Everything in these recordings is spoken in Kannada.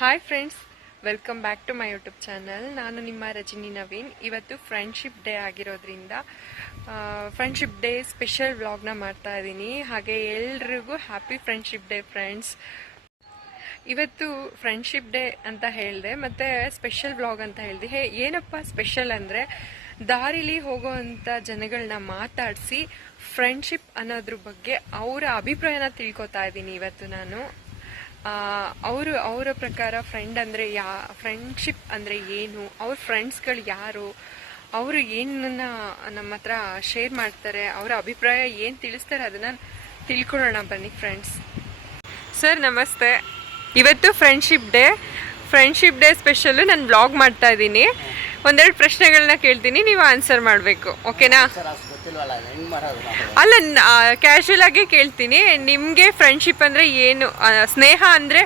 Hi friends, welcome back to my YouTube channel. ನಾನು ನಿಮ್ಮ ರಜನಿ ನವೀನ್. ಇವತ್ತು ಫ್ರೆಂಡ್ಶಿಪ್ ಡೇ ಆಗಿರೋದ್ರಿಂದ ಫ್ರೆಂಡ್ಶಿಪ್ ಡೇ ಸ್ಪೆಷಲ್ ವ್ಲಾಗ್ನ ಮಾಡ್ತಾ ಇದ್ದೀನಿ. ಹಾಗೆ ಎಲ್ರಿಗೂ ಹ್ಯಾಪಿ ಫ್ರೆಂಡ್ಶಿಪ್ ಡೇ ಫ್ರೆಂಡ್ಸ್. ಇವತ್ತು ಫ್ರೆಂಡ್ಶಿಪ್ ಡೇ ಅಂತ ಹೇಳಿದೆ, ಮತ್ತು ಸ್ಪೆಷಲ್ ವ್ಲಾಗ್ ಅಂತ ಹೇಳಿದೆ. ಏನಪ್ಪ ಸ್ಪೆಷಲ್ ಅಂದರೆ, ದಾರಿಲಿ ಹೋಗೋವಂಥ ಜನಗಳನ್ನ ಮಾತಾಡಿಸಿ ಫ್ರೆಂಡ್ಶಿಪ್ ಅನ್ನೋದ್ರ ಬಗ್ಗೆ ಅವರ ಅಭಿಪ್ರಾಯನ ತಿಳ್ಕೊತಾ ಇದ್ದೀನಿ ಇವತ್ತು ನಾನು. ಅವರ ಪ್ರಕಾರ ಫ್ರೆಂಡ್ಶಿಪ್ ಅಂದರೆ ಏನು, ಅವ್ರ ಫ್ರೆಂಡ್ಸ್ಗಳು ಯಾರು, ಅವರು ಏನನ್ನ ನಮ್ಮ ಹತ್ರ ಶೇರ್ ಮಾಡ್ತಾರೆ, ಅವರ ಅಭಿಪ್ರಾಯ ಏನು ತಿಳಿಸ್ತಾರೆ, ಅದನ್ನು ತಿಳ್ಕೊಳ್ಳೋಣ ಬನ್ನಿ ಫ್ರೆಂಡ್ಸ್. ಸರ್ ನಮಸ್ತೆ. ಇವತ್ತು ಫ್ರೆಂಡ್ಶಿಪ್ ಡೇ ಸ್ಪೆಷಲ್ಲು ನಾನು ಬ್ಲಾಗ್ ಮಾಡ್ತಾ ಇದ್ದೀನಿ. ಒಂದೆರಡು ಪ್ರಶ್ನೆಗಳನ್ನ ಕೇಳ್ತೀನಿ, ನೀವು ಆನ್ಸರ್ ಮಾಡಬೇಕು, ಓಕೆನಾ? ಅಲ್ಲ, ಕ್ಯಾಶುವಲ್ ಆಗಿ ಕೇಳ್ತೀನಿ. ನಿಮಗೆ ಫ್ರೆಂಡ್ಶಿಪ್ ಅಂದರೆ ಏನು, ಸ್ನೇಹ ಅಂದರೆ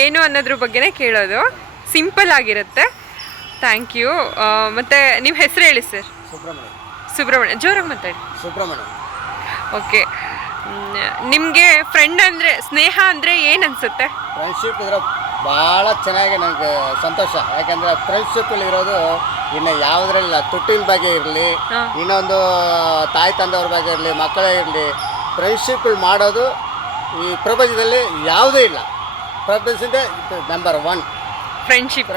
ಏನು ಅನ್ನೋದ್ರ ಬಗ್ಗೆನೇ ಕೇಳೋದು. ಸಿಂಪಲ್ ಆಗಿರುತ್ತೆ. Thank you. ಮತ್ತು ನಿಮ್ಮ ಹೆಸರು ಹೇಳಿ ಸರ್. ಸುಬ್ರಹ್ಮಣ್ಯ. ಜೋರಾಗಿ ಮಾತಾಡಿ. ಸುಬ್ರಹ್ಮಣ್ಯ. ಓಕೆ. ನಿಮಗೆ ಫ್ರೆಂಡ್ ಅಂದರೆ, ಸ್ನೇಹ ಅಂದರೆ ಏನು ಅನಿಸುತ್ತೆ? ಫ್ರೆಂಡ್ಶಿಪ್ ಇದ್ರೆ ಭಾಳ ಚೆನ್ನಾಗಿ ನನಗೆ ಸಂತೋಷ. ಯಾಕಂದರೆ ಫ್ರೆಂಡ್ಶಿಪ್ಪಲ್ಲಿ ಇರೋದು ಇನ್ನು ಯಾವುದ್ರಲ್ಲ, ತುಟ್ಟಿನ ಬಗ್ಗೆ ಇರಲಿ, ಇನ್ನೊಂದು ತಾಯಿ ತಂದೆಯವ್ರ ಬಗ್ಗೆ ಇರಲಿ, ಮಕ್ಕಳೇ ಇರಲಿ, ಫ್ರೆಂಡ್ಶಿಪ್ಗಳು ಮಾಡೋದು ಈ ಪ್ರಪಂಚದಲ್ಲಿ ಯಾವುದೂ ಇಲ್ಲ. ಪ್ರಪಂಚದಿಂದ ನಂಬರ್ 1 ಫ್ರೆಂಡ್ಶಿಪ್.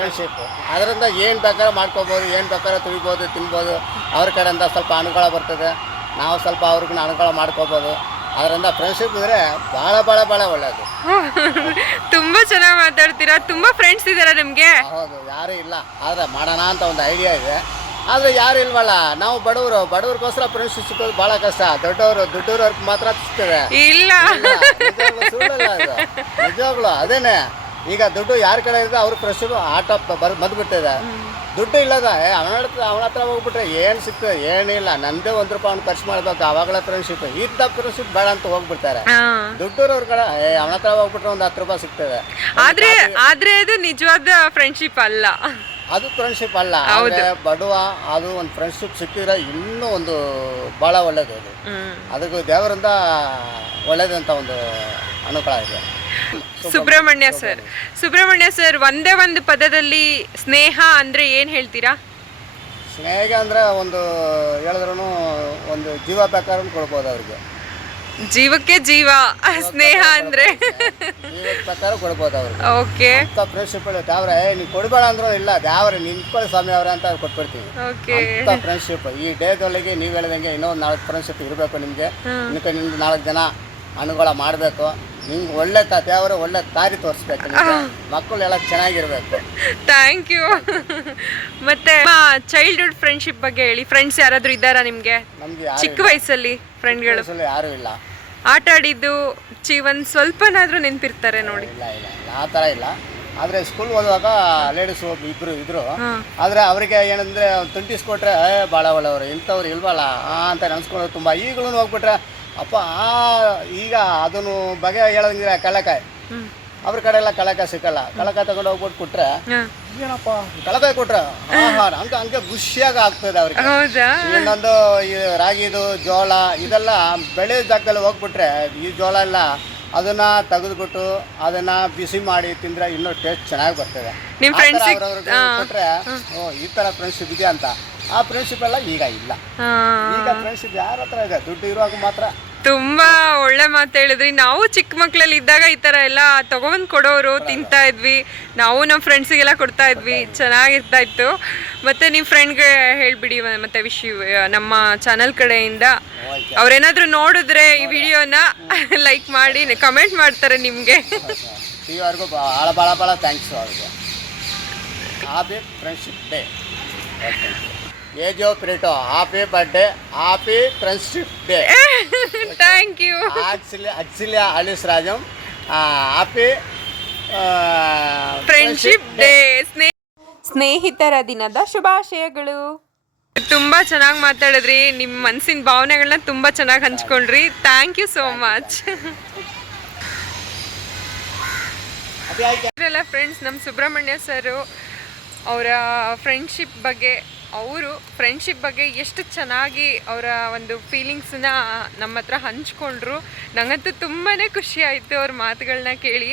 ಅದರಿಂದ ಏನು ಬೇಕಾದ್ರೂ ಮಾಡ್ಕೋಬೋದು, ಏನು ಬೇಕಾದ್ರೂ ತುಳಿಬೋದು, ತಿನ್ಬೋದು. ಅವ್ರ ಕಡೆಯಿಂದ ಸ್ವಲ್ಪ ಅನುಕೂಲ ಬರ್ತದೆ, ನಾವು ಸ್ವಲ್ಪ ಅವ್ರಿಗೂ ಅನುಕೂಲ ಮಾಡ್ಕೋಬೋದು. ಅದರಿಂದ ಫ್ರೆಂಡ್ಶಿಪ್ ಇದ್ರೆ ಭಾಳ ಭಾಳ ಭಾಳ ಒಳ್ಳೆಯದು. ತುಂಬಾ ಚೆನ್ನಾಗಿ ಮಾತಾಡ್ತೀರಾ. ತುಂಬಾ ಫ್ರೆಂಡ್ಸ್ ಇದಾರೆ ನಿಮಗೆ? ಹೌದು, ಯಾರು ಇಲ್ಲ, ಆದರೆ ಮಾಡೋಣ ಅಂತ ಒಂದು ಐಡಿಯಾ ಇದೆ. ಆದರೆ ಯಾರು ಇಲ್ವಲ್ಲ, ನಾವು ಬಡವ್ರಿಗೋಸ್ಕರ ಫ್ರೆಂಡ್ಶಿಪ್ ಸಿಕ್ಕೋದು ಭಾಳ ಕಷ್ಟ. ದುಡ್ಡವ್ರಿಗೆ ಮಾತ್ರ ಸಿಗ್ತದೆ. ಇಲ್ಲ, ಸುಳ್ಳಲ್ಲ ಅದು, ನಿಜವಾಗ್ಲು ಅದೇನೆ. ಈಗ ದುಡ್ಡು ಯಾರ ಕಡೆ ಇದೆ ಅವ್ರ ಫ್ರೆಂಡ್ಶಿಪ್ ಆಟ ಬಂದ್ಬಿಟ್ಟಿದೆ. ದುಡ್ಡು ಇಲ್ಲದ ಅವನ ಹತ್ರ ಹೋಗ್ಬಿಟ್ರೆ ಏನು ಸಿಗ್ತದೆ? ಏನಿಲ್ಲ, ನಂದೇ ₹1 ಅವ್ನು ಖರ್ಚು ಮಾಡ್ಬೇಕು, ಅವಾಗಲೇ ಫ್ರೆಂಡ್ಶಿಪ್. ಇಂಥ ಫ್ರೆಂಡ್ಶಿಪ್ ಬೇಡ ಅಂತ ಹೋಗ್ಬಿಡ್ತಾರೆ. ದುಡ್ಡವ್ರ ಕಡೆ ಅವನ ಹತ್ರ ಹೋಗ್ಬಿಟ್ರೆ ಒಂದು ₹10 ಸಿಗ್ತದೆ. ಆದ್ರೆ ಅದು ನಿಜವಾದ ಫ್ರೆಂಡ್ಶಿಪ್ ಅಲ್ಲ. ಅದು ಫ್ರೆಂಡ್ಶಿಪ್ ಅಲ್ಲ. ಬಡವ ಅದು ಒಂದು ಫ್ರೆಂಡ್ಶಿಪ್ ಸಿಕ್ಕಿದ್ರೆ ಇನ್ನೂ ಒಂದು ಭಾಳ ಒಳ್ಳೇದು. ಅದಕ್ಕೂ ದೇವರಿಂದ ಒಳ್ಳೇದಂತ ಒಂದು ಅನುಕೂಲ ಇದೆ. ಸುಬ್ರಹ್ಮಣ್ಯ ಸರ್, ಒಂದೇ ಒಂದು ಪದದಲ್ಲಿ ಸ್ನೇಹ ಅಂದ್ರೆ ಏನ್ ಹೇಳ್ತೀರಾ? ಸ್ನೇಹ ಅಂದ್ರೆ ಒಂದು ಹೇಳಿದ್ರು ಒಂದು ಜೀವ ಬೇಕಾದ್ರೂ ಕೊಡ್ಬೋದು ಅವ್ರಿಗೆ. ಜೀವಕ್ಕೆ ಜೀವ ಸ್ನೇಹ ಅಂದ್ರೆ ಪ್ರಕಾರ ಕೊಡ್ಬೋದು ಅವ್ರಿಗೆ. ಓಕೆ. ಫ್ರೆಂಡ್ಶಿಪ್ ದೇವ್ರೆ ನೀವು ಕೊಡಬೇಡ ಅಂದ್ರೂ ಇಲ್ಲ, ದೇವ್ರೆ ನಿಂತ್ಕೊಳ್ಳಿ ಸ್ವಾಮಿ ಅವ್ರೆ ಅಂತ ಕೊಟ್ಬಿಡ್ತೀವಿ. ಅಂತ ಫ್ರೆಂಡ್ಶಿಪ್ ಈ ಡೇದೊಳಗೆ ನೀವು ಹೇಳಿದಂಗೆ ಇನ್ನೊಂದು 4 ಫ್ರೆಂಡ್ಶಿಪ್ ಇರಬೇಕು ನಿಮಗೆ. ನಿಮ್ಗೆ 4 ಜನ ಅನುಕೂಲ ಮಾಡಬೇಕು. ನಿಮ್ಗೆ ಒಳ್ಳೆ ದೇವರು ಒಳ್ಳೆ ದಾರಿ ತೋರಿಸ್ಬೇಕು. ಮಕ್ಕಳು ಎಲ್ಲ ಚೆನ್ನಾಗಿರ್ಬೇಕು. Thank you. ಮತ್ತೆ ಚೈಲ್ಡ್ಹುಡ್ ಫ್ರೆಂಡ್ಶಿಪ್ ಬಗ್ಗೆ ಹೇಳಿ. ಫ್ರೆಂಡ್ಸ್ ಯಾರಾದ್ರೂ ಇದ್ದಾರಾ ನಿಮ್ಗೆ? ನಮ್ಗೆ ಚಿಕ್ಕ ವಯಸ್ಸಲ್ಲಿ ಫ್ರೆಂಡ್ಗಳು ಯಾರು ಇಲ್ಲ. ಆಟ ಆಡಿದ್ದು ಒಂದ್ ಸ್ವಲ್ಪನಾದ್ರೂ ನೆನಪಿರ್ತಾರೆ ನೋಡಿ? ಇಲ್ಲ ಇಲ್ಲ ಇಲ್ಲ, ಆ ಥರ ಇಲ್ಲ. ಆದರೆ ಸ್ಕೂಲ್ ಓದುವಾಗ ಲೇಡೀಸ್ ಇಬ್ಬರು ಇದ್ರು. ಆದರೆ ಅವರಿಗೆ ಏನಂದರೆ 20 ಕೊಟ್ಟರೆ ಭಾಳ ಒಳ್ಳೆಯವರು, ಇಂಥವ್ರು ಇಲ್ವಲ್ಲ ಅಂತ ನೆನೆಸ್ಕೊಳ್ಳೋದು ತುಂಬ. ಈಗಲೂ ಹೋಗ್ಬಿಟ್ರೆ ಅಪ್ಪ ಈಗ ಅದನ್ನು ಬಗೆ ಹೇಳೋದಂಗಿಲ್ಲ. ಕಡಲೆಕಾಯಿ ಅವ್ರ ಕಡೆ ಎಲ್ಲ ಕಡಲೆಕಾಯಿ ಸಿಕ್ಕಲ್ಲ. ಕಡಲೆಕಾಯಿ ತಗೊಂಡು ಹೋಗ್ಬಿಟ್ಟು ಕೊಟ್ರೆ ಏನಪ್ಪ ಕಡಲೆಕಾಯಿ ಕೊಟ್ರೆ ಹಂಗೆ ಖುಷಿಯಾಗಿ ಆಗ್ತದೆ ಅವ್ರಿಗೆ. ಇನ್ನೊಂದು ಈ ರಾಗಿದು ಜೋಳ ಇದೆಲ್ಲ ಬೆಳೆ ಜಾಗದಲ್ಲಿ ಹೋಗ್ಬಿಟ್ರೆ ಈ ಜೋಳ ಎಲ್ಲ ಅದನ್ನ ತೆಗೆದುಬಿಟ್ಟು ಅದನ್ನ ಬಿಸಿ ಮಾಡಿ ತಿಂದ್ರೆ ಇನ್ನೂ ಟೇಸ್ಟ್ ಚೆನ್ನಾಗಿ ಬರ್ತದೆ. ಕೊಟ್ರೆ ಈ ಥರ ಫ್ರೆಂಡ್ಶಿಪ್ ಇದೆ ಅಂತ. ಆ ಫ್ರೆಂಡ್ಶಿಪ್ ಎಲ್ಲ ಈಗ ಇಲ್ಲ. ಈಗ ಫ್ರೆಂಡ್ಶಿಪ್ ಯಾರ ಹತ್ರ ಇದೆ? ದುಡ್ಡು ಇರುವಾಗ ಮಾತ್ರ. ತುಂಬಾ ಒಳ್ಳೆ ಮಾತು ಹೇಳಿದ್ರಿ. ನಾವು ಚಿಕ್ಕ ಮಕ್ಳಲ್ಲಿ ಇದ್ದಾಗ ಈ ತರ ಎಲ್ಲ ತಗೊಂಡ್ ಕೊಡೋರು, ತಿಂತಾ ಇದ್ವಿ. ನಾವು ನಮ್ಮ ಫ್ರೆಂಡ್ಸಿಗೆಲ್ಲ ಕೊಡ್ತಾ ಇದ್ವಿ, ಚೆನ್ನಾಗಿರ್ತಾ ಇತ್ತು. ಮತ್ತೆ ನಿಮ್ಮ ಫ್ರೆಂಡ್ಗೆ ಹೇಳ್ಬಿಡಿ ಮತ್ತೆ ನಮ್ಮ ಚಾನಲ್ ಕಡೆಯಿಂದ. ಅವ್ರೇನಾದ್ರೂ ನೋಡಿದ್ರೆ ಈ ವಿಡಿಯೋನ ಲೈಕ್ ಮಾಡಿ ಕಮೆಂಟ್ ಮಾಡ್ತಾರೆ ನಿಮ್ಗೆ. ಈವರೆಗೂ ಭಾಳ ಭಾಳ ಭಾಳ ಥ್ಯಾಂಕ್ಸ್ ಅವ್ರಿಗೆ. Happy friendship day. ಏಜೋ ಪ್ರೇಟೋ happy birthday, happy friendship day. Thank you. Auxilia Alice Rajam, happy friendship day. ಸ್ನೇಹಿತರ ದಿನದ ಶುಭಾಶಯಗಳು. ತುಂಬಾ ಚೆನ್ನಾಗಿ ಮಾತಾಡಿದ್ರಿ. ನಿಮ್ಮ ಮನಸ್ಸಿನ ಭಾವನೆಗಳನ್ನ ತುಂಬಾ ಚೆನ್ನಾಗಿ ಹಂಚ್ಕೊಂಡ್ರಿ. Thank you so much. Friends, ನಮ್ಮ ಸುಬ್ರಹ್ಮಣ್ಯ ಸರ್ ಅವರ ಫ್ರೆಂಡ್ಶಿಪ್ ಬಗ್ಗೆ ಅವರು ಫ್ರೆಂಡ್ಶಿಪ್ ಬಗ್ಗೆ ಎಷ್ಟು ಚೆನ್ನಾಗಿ ಅವರ ಒಂದು ಫೀಲಿಂಗ್ಸನ್ನ ನಮ್ಮ ಹತ್ರ ಹಂಚ್ಕೊಂಡ್ರು. ನನಗಂತೂ ತುಂಬಾ ಖುಷಿ ಆಯಿತು ಅವ್ರ ಮಾತುಗಳನ್ನ ಕೇಳಿ.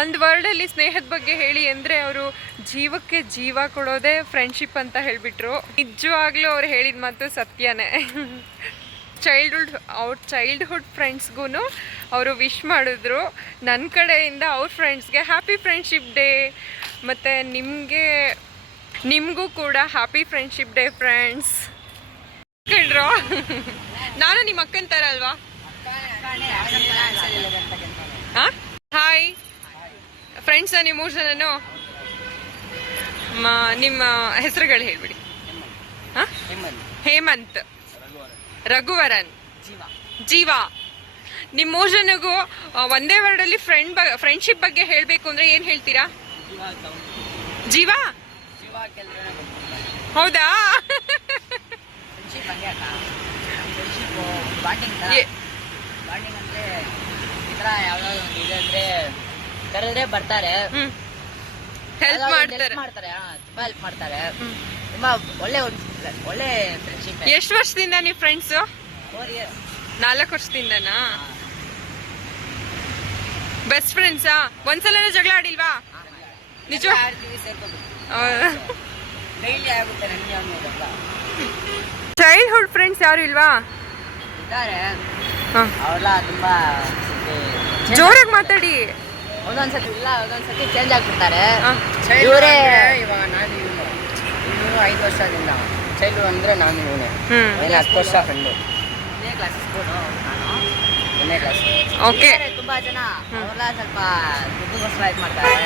ಒಂದು ವರ್ಡಲ್ಲಿ ಸ್ನೇಹದ ಬಗ್ಗೆ ಹೇಳಿ ಅಂದರೆ ಅವರು ಜೀವಕ್ಕೆ ಜೀವ ಕೊಡೋದೇ ಫ್ರೆಂಡ್ಶಿಪ್ ಅಂತ ಹೇಳಿಬಿಟ್ರು. ನಿಜವಾಗ್ಲೂ ಅವ್ರು ಹೇಳಿದ ಮಾತು ಸತ್ಯನೇ. ಚೈಲ್ಡ್ಹುಡ್ ಫ್ರೆಂಡ್ಸ್ಗೂ ಅವರು ವಿಶ್ ಮಾಡಿದ್ರು. ನನ್ನ ಕಡೆಯಿಂದ ಅವ್ರ ಫ್ರೆಂಡ್ಸ್ಗೆ ಹ್ಯಾಪಿ ಫ್ರೆಂಡ್ಶಿಪ್ ಡೇ. ಮತ್ತು ನಿಮಗೂ ಕೂಡ ಹ್ಯಾಪಿ ಫ್ರೆಂಡ್ಶಿಪ್ ಡೇ ಫ್ರೆಂಡ್ಸ್. ಕೇಳ್ರೋ ನಾನು ನಿಮ್ಮ ಅಕ್ಕನ ಥರ ಅಲ್ವಾ? ಹಾಯ್ ಫ್ರೆಂಡ್ಸ, ನೀವು 3 ಜನನು ನಿಮ್ಮ ಹೆಸರುಗಳು ಹೇಳ್ಬಿಡಿ. ಹೇಮಂತ್, ರಘುವರನ್, ಜೀವಾ. ನಿಮ್ಮ 3 ಜನಗೂ ಒಂದೇ ವರ್ಡಲ್ಲಿ ಫ್ರೆಂಡ್ಶಿಪ್ ಬಗ್ಗೆ ಹೇಳಬೇಕು ಅಂದರೆ ಏನು ಹೇಳ್ತೀರಾ? ಜೀವಾ. ಹೌದಾ? ಕರೆದ್ರೆ ಬರ್ತಾರೆ, ಹೆಲ್ಪ್ ಮಾಡ್ತಾರೆ. ತುಂಬಾ ಹೆಲ್ಪ್ ಮಾಡ್ತಾರೆ. ತುಂಬಾ ಒಳ್ಳೆ ಫ್ರೆಂಡ್ಶಿಪ್. ಎಷ್ಟು ವರ್ಷದಿಂದ ನೀವು ಫ್ರೆಂಡ್ಸು? 4 ವರ್ಷದಿಂದನಾ? ಬೆಸ್ಟ್ ಫ್ರೆಂಡ್ಸಾ? ಒಂದ್ಸಲ ಜಗಳ ಆಡಿಲ್ವಾ? ನಿಜ? ಚೈಲ್ಡ್ಹುಡ್ ಫ್ರೆಂಡ್ಸ್ ಯಾರು ಇಲ್ವಾ? ಇದ್ದಾರೆ, ಅವರೆಲ್ಲ ತುಂಬಾ ಜೋರಾಗಿ ಮಾತಾಡಿ. ಒಂದೊಂದ್ಸತಿ ಇಲ್ಲ, ಒಂದೊಂದ್ಸತಿ ಚೇಂಜ್ ಆಗ್ಬಿಡ್ತಾರೆ. ಇವರೇ ಇವಾಗ ನಾನು ಇವನು 5 ವರ್ಷದಿಂದ ಚೈಲ್ಡ್ಹುಡ್ ಅಂದ್ರೆ ನಾನು ಇವನೇ 10 ವರ್ಷ ಫ್ರೆಂಡು. ಒಂದೇ ಕ್ಲಾಸ್ ಸ್ಕೂಲು, ನಾನು ಒಂದೇ ಕ್ಲಾಸ್. ಓಕೆ. ತುಂಬಾ ಜನ ಅವರೆಲ್ಲ ಸ್ವಲ್ಪ ದುಡ್ಡುಗೋಸ್ಕರ ಇದು ಮಾಡ್ತಾರೆ.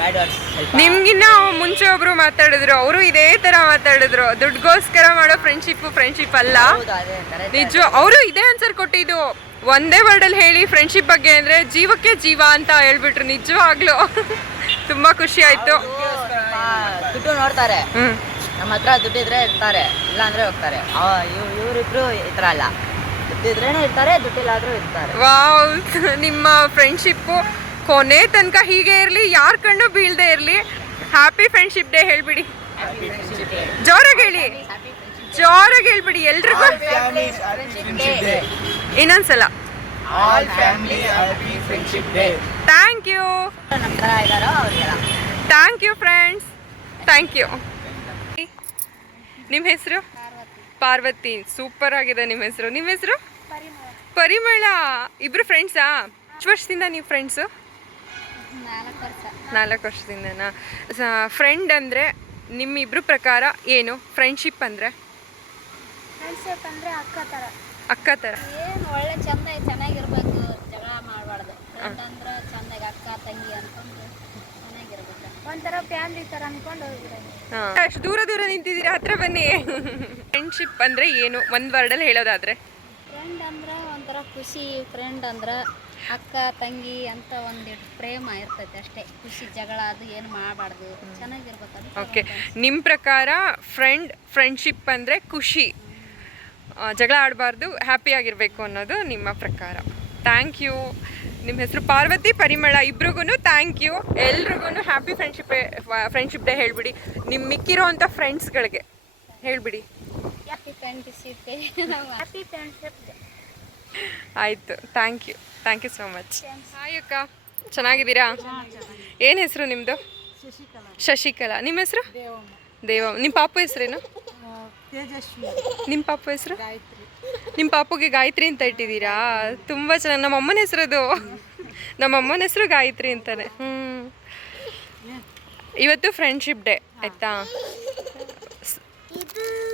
ಬ್ಯಾಡ್ ವರ್ಡ್ಸ್ ಸ್ವಲ್ಪ. ನಿಮ್ಗಿನ್ನ ಮುಂಚೆ ಒಬ್ರು ಮಾತಾಡಿದ್ರು, ಅವರು ಇದೇ ತರ ಮಾತಾಡಿದ್ರು. ದುಡ್ಗೋಸ್ಕರ ಮಾಡೋ ಫ್ರೆಂಡ್ಶಿಪ್ ಅಲ್ಲ. ಹೌದು, ಅದೇ correct. ನಿಜ. ಅವರು ಇದೇ ಆನ್ಸರ್ ಕೊಟ್ಟಿದ್ದು. ಒಂದೇ ವರ್ಡಲ್ಲಿ ಹೇಳಿ ಫ್ರೆಂಡ್ಶಿಪ್ ಬಗ್ಗೆ ಅಂದ್ರೆ ಜೀವಕ್ಕೆ ಜೀವ ಅಂತ ಹೇಳ್ಬಿಟ್ರು. ನಿಜವಾಗ್ಲು ತುಂಬಾ ಖುಷಿ ಆಯ್ತು. ದುಡ್ಡು ನೋಡ್ತಾರೆ, ನಮ್ಮ ಹತ್ರ ದುಡ್ಡಿದ್ರೆ ಇರ್ತಾರೆ, ಇಲ್ಲ ಅಂದ್ರೆ ಹೋಗ್ತಾರೆ. ಇವರಿಬ್ರು ಈ ತರ ಅಲ್ಲ, ದುಡ್ಡಿದ್ರೇನೆ ಇರ್ತಾರೆ, ದುಡ್ಡಿಲ್ಲ ಆದ್ರೂ ಇರ್ತಾರೆ. ವಾವ್, ನಿಮ್ಮ ಫ್ರೆಂಡ್ಶಿಪ್ಪು ಕೊನೆ ತನಕ ಹೀಗೆ ಇರಲಿ, ಯಾರ ಕಣ್ಣು ಬೀಳದೆ ಇರಲಿ. ಹ್ಯಾಪಿ ಫ್ರೆಂಡ್ಶಿಪ್ ಡೇ ಹೇಳ್ಬಿಡಿ. ಜೋರಾಗಿ ಹೇಳಿ, ಜೋರಾಗಿ ಹೇಳ್ಬಿಡಿ ಎಲ್ರಿಗೂ. ಇನ್ನೊಂದ್ಸಲ ಥ್ಯಾಂಕ್ ಯು. ನಮ್ಮ ತರ ಇದಾರೋ ಅವ್ರಿಗೆಲ್ಲ thank you friends, thank you. ನಿಮ್ಮ ಹೆಸರು? ಪಾರ್ವತಿ. ಸೂಪರ್ ಆಗಿದೆ ನಿಮ್ಮ ಹೆಸರು. ನಿಮ್ಮ ಹೆಸರು? ಪರಿಮಳ. ಇಬ್ರು ಫ್ರೆಂಡ್ಸಾ? ಎಷ್ಟು ವರ್ಷದಿಂದ ನೀವು ಫ್ರೆಂಡ್ಸು? 4 ವರ್ಷದಿಂದನಾ? ಫ್ರೆಂಡ್ ಅಂದರೆ ನಿಮ್ಮಿಬ್ರು ಪ್ರಕಾರ ಏನು ಫ್ರೆಂಡ್ಶಿಪ್ ಅಂದರೆ? ಅಕ್ಕ ಥರ. ಏನು ಒಳ್ಳೆ ಚಂದ ಚೆನ್ನಾಗಿರ್ಬೇಕು, ಜಗಳ ಮಾಡಬಾರ್ದು. ಫ್ರೆಂಡ್ ಅಂದ್ರೆ ಚಂದಾಗಿ ಅಕ್ಕ ತಂಗಿ ಅನ್ಕೊಂಡು ಚೆನ್ನಾಗಿರ್ಬೇಕು, ಒಂಥರ ಫ್ಯಾಮಿಲಿ ಥರ ಅನ್ಕೊಂಡು ಹೋಗಿರೋದು. ಅಷ್ಟು ದೂರ ನಿಂತಿದ್ದೀರಾ, ಹತ್ರ ಬನ್ನಿ. ಫ್ರೆಂಡ್ಶಿಪ್ ಅಂದರೆ ಏನು ಒಂದು ವರ್ಡಲ್ಲಿ ಹೇಳೋದಾದರೆ? ಫ್ರೆಂಡ್ ಅಂದ್ರೆ ಒಂಥರ ಖುಷಿ. ಫ್ರೆಂಡ್ ಅಂದ್ರೆ ಅಕ್ಕ ತಂಗಿ ಅಂತ ಒಂದಿಟ್ಟು ಪ್ರೇಮ ಇರ್ತೈತೆ ಅಷ್ಟೇ. ಖುಷಿ, ಜಗಳ ಅದು ಏನು ಮಾಡಬಾರ್ದು, ಚೆನ್ನಾಗಿರ್ಬೇಕು. ಓಕೆ, ನಿಮ್ಮ ಪ್ರಕಾರ ಫ್ರೆಂಡ್ಶಿಪ್ ಅಂದರೆ ಖುಷಿ, ಜಗಳ ಆಡಬಾರ್ದು, ಹ್ಯಾಪಿಯಾಗಿರಬೇಕು ಅನ್ನೋದು ನಿಮ್ಮ ಪ್ರಕಾರ. Thank you. ನಿಮ್ಮ ಹೆಸರು ಪಾರ್ವತಿ, ಪರಿಮಳ. ಇಬ್ರಿಗೂ ಥ್ಯಾಂಕ್ ಯು. ಎಲ್ರಿಗೂ ಹ್ಯಾಪಿ ಫ್ರೆಂಡ್ಶಿಪ್ ಡೇ ಹೇಳ್ಬಿಡಿ. ನಿಮ್ಮ ಮಿಕ್ಕಿರೋವಂಥ ಫ್ರೆಂಡ್ಸ್ಗಳಿಗೆ ಹೇಳ್ಬಿಡಿ. Happy friendship day. Happy friendship day. ಆಯಿತು, thank you so much. Hi ಅಕ್ಕ, ಚೆನ್ನಾಗಿದ್ದೀರಾ? ಏನು ಹೆಸರು ನಿಮ್ಮದು? ಶಶಿಕಲಾ. ನಿಮ್ಮ ಹೆಸರು? ದೇವಮ್ಮ. ನಿಮ್ಮ ಪಾಪು ಹೆಸರೇನು? ನಿಮ್ಮ ಪಾಪು ಹೆಸರು? ನಿಮ್ಮ ಪಾಪುಗೆ ಗಾಯತ್ರಿ ಅಂತ ಇಟ್ಟಿದ್ದೀರಾ? ತುಂಬ ಚೆನ್ನಾಗಿ. ನಮ್ಮ ಅಮ್ಮನ ಹೆಸರು ಅದು. ನಮ್ಮ ಅಮ್ಮನ ಹೆಸರು ಗಾಯತ್ರಿ ಅಂತಾನೆ. ಇವತ್ತು ಫ್ರೆಂಡ್ಶಿಪ್ ಡೇ ಆಯಿತಾ?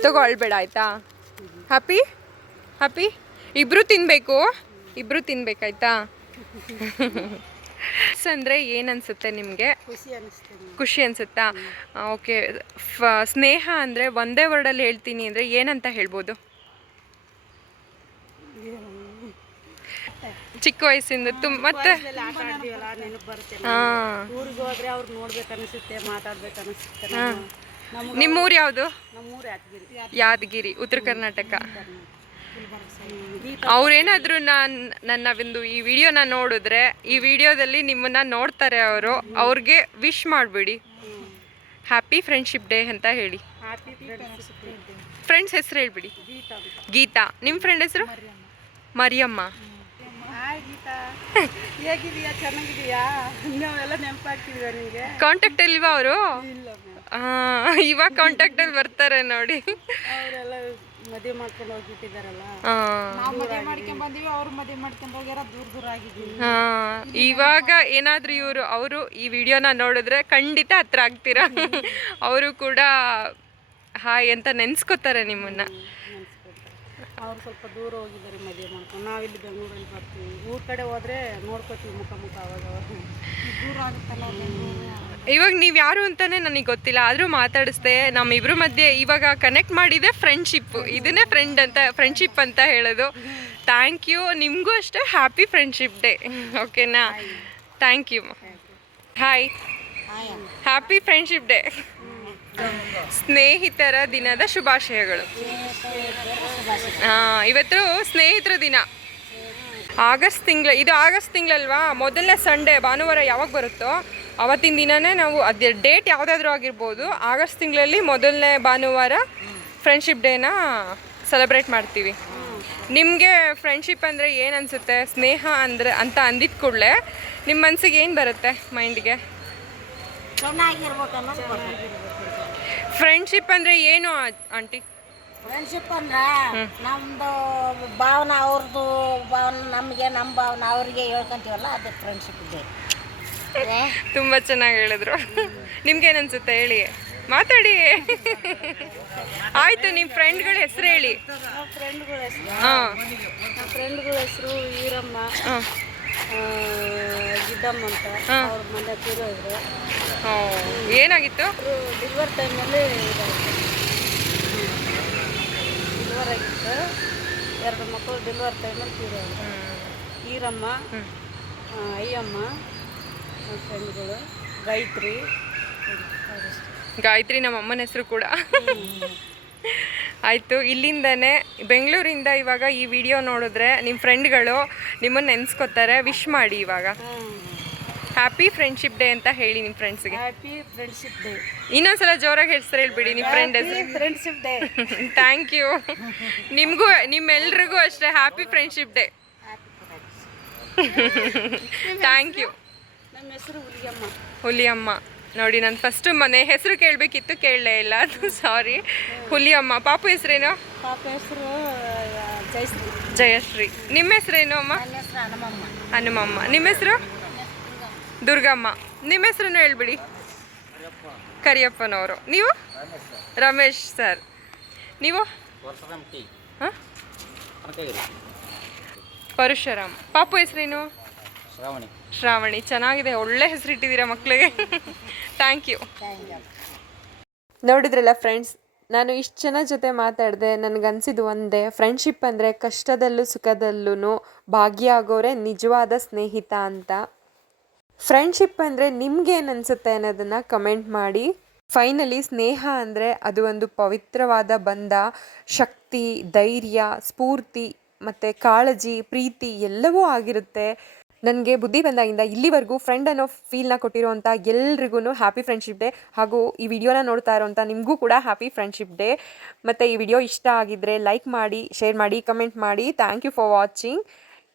ತಗೋ, ಅಳ್ಬೇಡ ಆಯಿತಾ? ಹ್ಯಾಪಿ. ಇಬ್ರು ತಿನ್ಬೇಕಾಯ್ತಾ? ಅಂದರೆ ಏನು ಅನಿಸುತ್ತೆ ನಿಮಗೆ? ಖುಷಿ ಅನಿಸುತ್ತಾ? ಓಕೆ. ಸ್ನೇಹ ಅಂದರೆ ಒಂದೇ ವರ್ಡಲ್ಲಿ ಹೇಳ್ತೀನಿ ಅಂದರೆ ಏನಂತ ಹೇಳ್ಬೋದು? ಚಿಕ್ಕ ವಯಸ್ಸಿಂದ ಮತ್ತೆ ನಿಮ್ಮೂರು ಯಾವುದು? ಯಾದಗಿರಿ, ಉತ್ತರ ಕರ್ನಾಟಕ. ಅವ್ರೇನಾದರೂ ನನ್ನ ಒಂದು ಈ ವಿಡಿಯೋನ ನೋಡಿದ್ರೆ, ಈ ವಿಡಿಯೋದಲ್ಲಿ ನಿಮ್ಮನ್ನ ನೋಡ್ತಾರೆ, ಅವ್ರಿಗೆ ವಿಶ್ ಮಾಡಿಬಿಡಿ. ಹ್ಯಾಪಿ ಫ್ರೆಂಡ್ಶಿಪ್ ಡೇ ಅಂತ ಹೇಳಿ. ಫ್ರೆಂಡ್ಸ್ ಹೆಸರು ಹೇಳ್ಬಿಡಿ. ಗೀತಾ. ನಿಮ್ಮ ಫ್ರೆಂಡ್ ಹೆಸರು? ಮರಿಯಮ್ಮ. ಹೇಗಿದೀಯಾ? ಚೆನ್ನಾಗಿದೀಯಾ? ನಾವೆಲ್ಲ ನೆನಪಾಗ್ತಿದೀವ ನಿಮಗೆ? ಕಾಂಟ್ಯಾಕ್ಟ್ ಅಲ್ವಾ ಅವರು? ಇವಾಗ ಕಾಂಟ್ಯಾಕ್ಟ್ ಅಲ್ಲಿ ಬರ್ತಾರೆ ನೋಡಿ. ಅವರೆಲ್ಲ ಮದುವೆ ಮಾಡ್ಕೊಂಡು ಹೋಗ್ಬಿಟ್ಟಿದಾರಲ್ಲ. ನಾವು ಮದುವೆ ಮಾಡ್ಕೊಂಡ್ ಬಂದೀವಿ, ಅವ್ರು ಮದುವೆ ಮಾಡ್ಕೊಂಡು ಹೋಗ್ಯಾರ, ದೂರ ಆಗಿದ್ದೀವಿ. ಇವಾಗ ಏನಾದ್ರೂ ಅವರು ಈ ವಿಡಿಯೋನ ನೋಡಿದ್ರೆ ಖಂಡಿತ ಹತ್ರ ಆಗ್ತೀರಾ. ಅವರು ಕೂಡ ಹಾಯ್ ಅಂತ ನೆನ್ಸ್ಕೊತಾರೆ ನಿಮ್ಮನ್ನ. ಅವ್ರು ಸ್ವಲ್ಪ ದೂರ ಹೋಗಿದ್ದಾರೆ ಮದುವೆ ಮಾಡ್ಕೊಂಡು. ನಾವಿಲ್ಲಿ ಬೆಂಗಳೂರಲ್ಲಿ ಬರ್ತೀವಿ. ಊರ ಕಡೆ ಹೋದ್ರೆ ನೋಡ್ಕೋತೀವಿ ಮುಖ ಅವಾಗ ದೂರ ಆಗುತ್ತಲ್ಲ ಬೆಂಗಳೂರು. ಇವಾಗ ನೀವು ಯಾರು ಅಂತಾನೆ ನನಗೆ ಗೊತ್ತಿಲ್ಲ, ಆದರೂ ಮಾತಾಡಿಸ್ದೆ. ನಮ್ಮಿಬ್ರ ಮಧ್ಯೆ ಇವಾಗ ಕನೆಕ್ಟ್ ಮಾಡಿದೆ ಫ್ರೆಂಡ್ಶಿಪ್. ಇದನ್ನೇ ಫ್ರೆಂಡ್ಶಿಪ್ ಅಂತ ಹೇಳೋದು. Thank you. ನಿಮಗೂ ಅಷ್ಟೇ ಹ್ಯಾಪಿ ಫ್ರೆಂಡ್ಶಿಪ್ ಡೇ. ಓಕೆನಾ? Thank you. Hi. Happy friendship day. ಸ್ನೇಹಿತರ ದಿನದ ಶುಭಾಶಯಗಳು. ಇವತ್ತು ಸ್ನೇಹಿತರ ದಿನ. ಇದು ಆಗಸ್ಟ್ ತಿಂಗಳಲ್ವಾ? ಮೊದಲನೇ ಸಂಡೇ ಭಾನುವಾರ ಯಾವಾಗ ಬರುತ್ತೋ ಅವತ್ತಿನ ದಿನನೇ ನಾವು ಅದೇ ಡೇಟ್ ಯಾವುದಾದ್ರೂ ಆಗಿರ್ಬೋದು, ಆಗಸ್ಟ್ ತಿಂಗಳಲ್ಲಿ ಮೊದಲನೇ ಭಾನುವಾರ ಫ್ರೆಂಡ್ಶಿಪ್ ಡೇನ ಸೆಲೆಬ್ರೇಟ್ ಮಾಡ್ತೀವಿ. ನಿಮಗೆ ಫ್ರೆಂಡ್ಶಿಪ್ ಅಂದರೆ ಏನು ಅನಿಸುತ್ತೆ? ಸ್ನೇಹ ಅಂದರೆ ಅಂತ ಅಂದಿದ್ದ ಕೂಡಲೇ ನಿಮ್ಮ ಮನಸ್ಸಿಗೆ ಏನು ಬರುತ್ತೆ ಮೈಂಡಿಗೆ? ಫ್ರೆಂಡ್ಶಿಪ್ ಅಂದರೆ ಏನು ಆಂಟಿ? ಫ್ರೆಂಡ್ಶಿಪ್ ಅಂದ್ರೆ ನಮ್ದು ಭಾವನೆ ಅವ್ರದ್ದು ಭಾವನೆ ನಮಗೆ, ನಮ್ಮ ಭಾವನೆ ಅವ್ರಿಗೆ ಹೇಳ್ಕೊಂತೀವಲ್ಲ, ಅದು ಫ್ರೆಂಡ್ಶಿಪ್ ಇದೆ. ತುಂಬ ಚೆನ್ನಾಗಿ ಹೇಳಿದ್ರು. ನಿಮ್ಗೇನು ಅನ್ಸುತ್ತೆ ಹೇಳಿ, ಮಾತಾಡಿ. ಆಯ್ತು, ನಿಮ್ಮ ಫ್ರೆಂಡ್ಗಳ ಹೆಸರು ಹೇಳಿ. ನಮ್ಮ ಫ್ರೆಂಡ್ಗಳ ಹೆಸರು ಈರಮ್ಮ, ಗಿಡ್ಡಮ್ಮ ಅಂತ. ಅವ್ರ ಮನೆ ತೀರೋದ್ರು. ಏನಾಗಿತ್ತು? ಡಿಲಿವರ್ ಟೈಮಲ್ಲಿ ಡಿಲಿವರ್ ಆಗಿತ್ತು. 2 ಮಕ್ಕಳು ಡಿಲಿವರ್ ಟೈಮಲ್ಲಿ ತೀರೋದ್ರು. ಈರಮ್ಮ, ಅಯ್ಯಮ್ಮ, ನಮ್ಮ ಫ್ರೆಂಡ್ಗಳು ಗಾಯತ್ರಿ ನಮ್ಮ ಅಮ್ಮನ ಹೆಸರು ಕೂಡ. ಆಯಿತು, ಇಲ್ಲಿಂದನೇ ಬೆಂಗಳೂರಿಂದ ಇವಾಗ ಈ ವಿಡಿಯೋ ನೋಡಿದ್ರೆ ನಿಮ್ಮ ಫ್ರೆಂಡ್ಗಳು ನಿಮ್ಮನ್ನು ನೆನೆಸ್ಕೋತಾರೆ. ವಿಶ್ ಮಾಡಿ ಇವಾಗ. ಹ್ಯಾಪಿ ಫ್ರೆಂಡ್ಶಿಪ್ ಡೇ ಅಂತ ಹೇಳಿ ನಿಮ್ಮ ಫ್ರೆಂಡ್ಸ್ಗೆ. Happy friendship day. ಇನ್ನೊಂದ್ಸಲ ಜೋರಾಗಿ ಹೇಳ್ತಾರೆ ಹೇಳ್ಬಿಡಿ ನಿಮ್ಮ ಫ್ರೆಂಡ್ ಹೆಸರು. Friendship day. Thank you. ನಿಮಗೂ ನಿಮ್ಮೆಲ್ರಿಗೂ ಅಷ್ಟೇ happy friendship day. Thank you. ನಮ್ಮ ಹೆಸರು ಹುಲಿಯಮ್ಮ. ನೋಡಿ, ನಾನು ಫಸ್ಟು ಮನೆ ಹೆಸರು ಕೇಳಬೇಕಿತ್ತು, ಕೇಳಲೇ ಇಲ್ಲ, ಅದು ಸಾರಿ. ಹುಲಿಯಮ್ಮ. ಪಾಪು ಹೆಸರೇನು? ಪಾಪ ಹೆಸರು ಜಯಶ್ರೀ. ಜಯಶ್ರೀ. ನಿಮ್ಮ ಹೆಸರೇನು ಅಮ್ಮ? ಹನುಮಮ್ಮ. ನಿಮ್ಮ ಹೆಸರು? ದುರ್ಗಮ್ಮ. ನಿಮ್ಮ ಹೆಸರನ್ನು ಹೇಳ್ಬಿಡಿ. ಕರಿಯಪ್ಪನವರು. ನೀವು? ರಮೇಶ್ ಸರ್. ನೀವು? ಪರಶುರಾಮ್. ಪಾಪು ಹೆಸರೇನು? ಶ್ರಾವಣಿ. ಚೆನ್ನಾಗಿದೆ, ಒಳ್ಳೆ ಹೆಸರಿಟ್ಟಿದ್ದೀರಾ ಮಕ್ಕಳಿಗೆ. Thank you. ನೋಡಿದ್ರಲ್ಲ ಫ್ರೆಂಡ್ಸ್, ನಾನು ಇಷ್ಟು ಜನ ಜೊತೆ ಮಾತಾಡಿದೆ. ನನಗನ್ಸಿದ್ದು ಒಂದೇ, ಫ್ರೆಂಡ್ಶಿಪ್ ಅಂದರೆ ಕಷ್ಟದಲ್ಲೂ ಸುಖದಲ್ಲೂ ಭಾಗಿಯಾಗೋರೆ ನಿಜವಾದ ಸ್ನೇಹಿತ ಅಂತ. ಫ್ರೆಂಡ್ಶಿಪ್ ಅಂದರೆ ನಿಮ್ಗೇನು ಅನಿಸುತ್ತೆ ಅನ್ನೋದನ್ನು ಕಮೆಂಟ್ ಮಾಡಿ. ಫೈನಲಿ ಸ್ನೇಹ ಅಂದರೆ ಅದು ಒಂದು ಪವಿತ್ರವಾದ ಬಂಧ, ಶಕ್ತಿ, ಧೈರ್ಯ, ಸ್ಫೂರ್ತಿ ಮತ್ತು ಕಾಳಜಿ, ಪ್ರೀತಿ ಎಲ್ಲವೂ ಆಗಿರುತ್ತೆ. ನನಗೆ ಬುದ್ಧಿ ಬಂದಾಗಿಂದ ಇಲ್ಲಿವರೆಗೂ ಫ್ರೆಂಡ್ ಅನ್ನೋ ಫೀಲ್ನ ಕೊಟ್ಟಿರೋಂಥ ಎಲ್ರಿಗೂ ಹ್ಯಾಪಿ ಫ್ರೆಂಡ್ಶಿಪ್ ಡೇ. ಹಾಗೂ ಈ ವಿಡಿಯೋನ ನೋಡ್ತಾ ಇರೋಂಥ ನಿಮಗೂ ಕೂಡ ಹ್ಯಾಪಿ ಫ್ರೆಂಡ್ಶಿಪ್ ಡೇ. ಮತ್ತು ಈ ವಿಡಿಯೋ ಇಷ್ಟ ಆಗಿದ್ದರೆ ಲೈಕ್ ಮಾಡಿ, ಶೇರ್ ಮಾಡಿ, ಕಮೆಂಟ್ ಮಾಡಿ. Thank you for watching.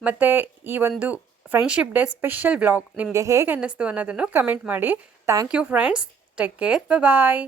ಮತ್ತು ಈ ಒಂದು ಫ್ರೆಂಡ್ಶಿಪ್ ಡೇ ಸ್ಪೆಷಲ್ ವ್ಲಾಗ್ ನಿಮಗೆ ಹೇಗೆ ಅನ್ನಿಸ್ತು ಅನ್ನೋದನ್ನು ಕಮೆಂಟ್ ಮಾಡಿ. Thank you friends. Take care. Bye.